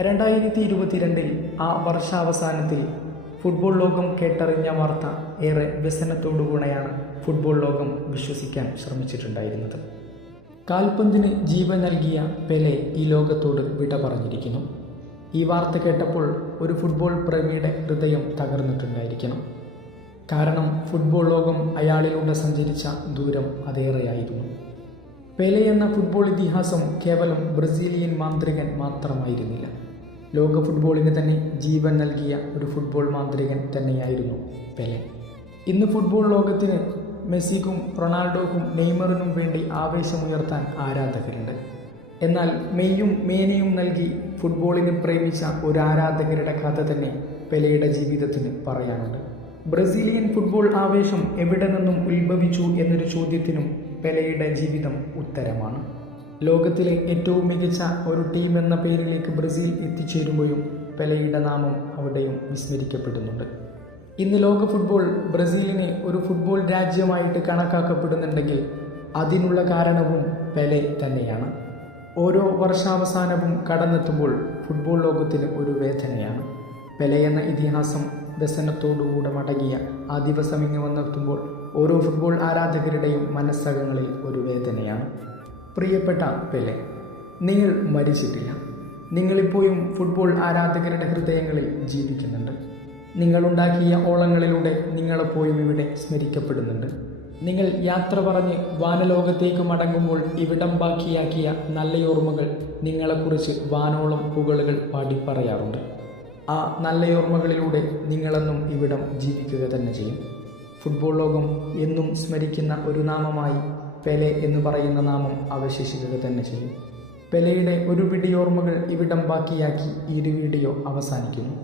2022 ആ വർഷാവസാനത്തിൽ ഫുട്ബോൾ ലോകം കേട്ടറിഞ്ഞ വാർത്ത ഏറെ വ്യസനത്തോടുകൂടെയാണ് ഫുട്ബോൾ ലോകം വിശ്വസിക്കാൻ ശ്രമിച്ചിട്ടുണ്ടായിരുന്നത്. കാൽപന്തിന് ജീവൻ നൽകിയ പെലെ ഈ ലോകത്തോട് വിട പറഞ്ഞിരിക്കുന്നു. ഈ വാർത്ത കേട്ടപ്പോൾ ഒരു ഫുട്ബോൾ പ്രേമിയുടെ ഹൃദയം തകർന്നിട്ടുണ്ടായിരിക്കണം. കാരണം ഫുട്ബോൾ ലോകം അയാളിലൂടെ സഞ്ചരിച്ച ദൂരം അതേറെയായിരുന്നു. പെലെ എന്ന ഫുട്ബോൾ ഇതിഹാസം കേവലം ബ്രസീലിയൻ മാന്ത്രികൻ മാത്രമായിരുന്നില്ല. ലോക ഫുട്ബോളിന് തന്നെ ജീവൻ നൽകിയ ഒരു ഫുട്ബോൾ മാന്ത്രികൻ തന്നെയായിരുന്നു പെലെ. ഇന്ന് ഫുട്ബോൾ ലോകത്തിന് മെസ്സിക്കും റൊണാൾഡോക്കും നെയ്മറിനും വേണ്ടി ആവേശമുയർത്താൻ ആരാധകരുണ്ട്. എന്നാൽ മെയ്യും മേനയും നൽകി ഫുട്ബോളിനെ പ്രേമിച്ച ഒരു ആരാധകരുടെ കഥ തന്നെ പെലെയുടെ ജീവിതത്തിന് പറയാനുണ്ട്. ബ്രസീലിയൻ ഫുട്ബോൾ ആവേശം എവിടെ നിന്നും ഉത്ഭവിച്ചു എന്നൊരു ചോദ്യത്തിനും പെലെയുടെ ജീവിതം ഉത്തരമാണ്. ലോകത്തിലെ ഏറ്റവും മികച്ച ഒരു ടീം എന്ന പേരിലേക്ക് ബ്രസീൽ എത്തിച്ചേരുമ്പോഴും പെലെയുടെ നാമം അവിടെയും വിസ്മരിക്കപ്പെടുന്നുണ്ട്. ഇന്ന് ലോക ഫുട്ബോൾ ബ്രസീലിനെ ഒരു ഫുട്ബോൾ രാജ്യമായിട്ട് കണക്കാക്കപ്പെടുന്നുണ്ടെങ്കിൽ അതിനുള്ള കാരണവും പെലെ തന്നെയാണ്. ഓരോ വർഷാവസാനവും കടന്നെത്തുമ്പോൾ ഫുട്ബോൾ ലോകത്തിന് ഒരു വേദനയാണ്. പെലെ എന്ന ഇതിഹാസം വ്യസനത്തോടുകൂടെ മടങ്ങിയ ആ ദിവസം ഇങ്ങ് വന്നെത്തുമ്പോൾ ഓരോ ഫുട്ബോൾ ആരാധകരുടെയും മനസ്സകങ്ങളിൽ ഒരു വേദനയാണ്. പ്രിയപ്പെട്ട പെലെ, നിങ്ങൾ മരിച്ചിട്ടില്ല. നിങ്ങളിപ്പോഴും ഫുട്ബോൾ ആരാധകരുടെ ഹൃദയങ്ങളിൽ ജീവിക്കുന്നുണ്ട്. നിങ്ങളുണ്ടാക്കിയ ഓളങ്ങളിലൂടെ നിങ്ങളെപ്പോഴും ഇവിടെ സ്മരിക്കപ്പെടുന്നുണ്ട്. നിങ്ങൾ യാത്ര പറഞ്ഞ് വാനലോകത്തേക്ക് മടങ്ങുമ്പോൾ ഇവിടം ബാക്കിയാക്കിയ നല്ല ഓർമ്മകൾ നിങ്ങളെക്കുറിച്ച് വാനോളം പുകഴുകൾ പാടിപ്പറയാറുണ്ട്. ആ നല്ല ഓർമ്മകളിലൂടെ നിങ്ങളെന്നും ഇവിടം ജീവിക്കുക തന്നെ ചെയ്യും. ഫുട്ബോൾ ലോകം എന്നും സ്മരിക്കുന്ന ഒരു നാമമായി പെലെ എന്ന് പറയുന്ന നാമം അവശേഷിക്കുക തന്നെ ചെയ്യും. പെലെയുടെ ഒരു പിടി ഓർമ്മകൾ ഇവിടം ബാക്കിയാക്കി ഈ ഒരു വീഡിയോ അവസാനിക്കുന്നു.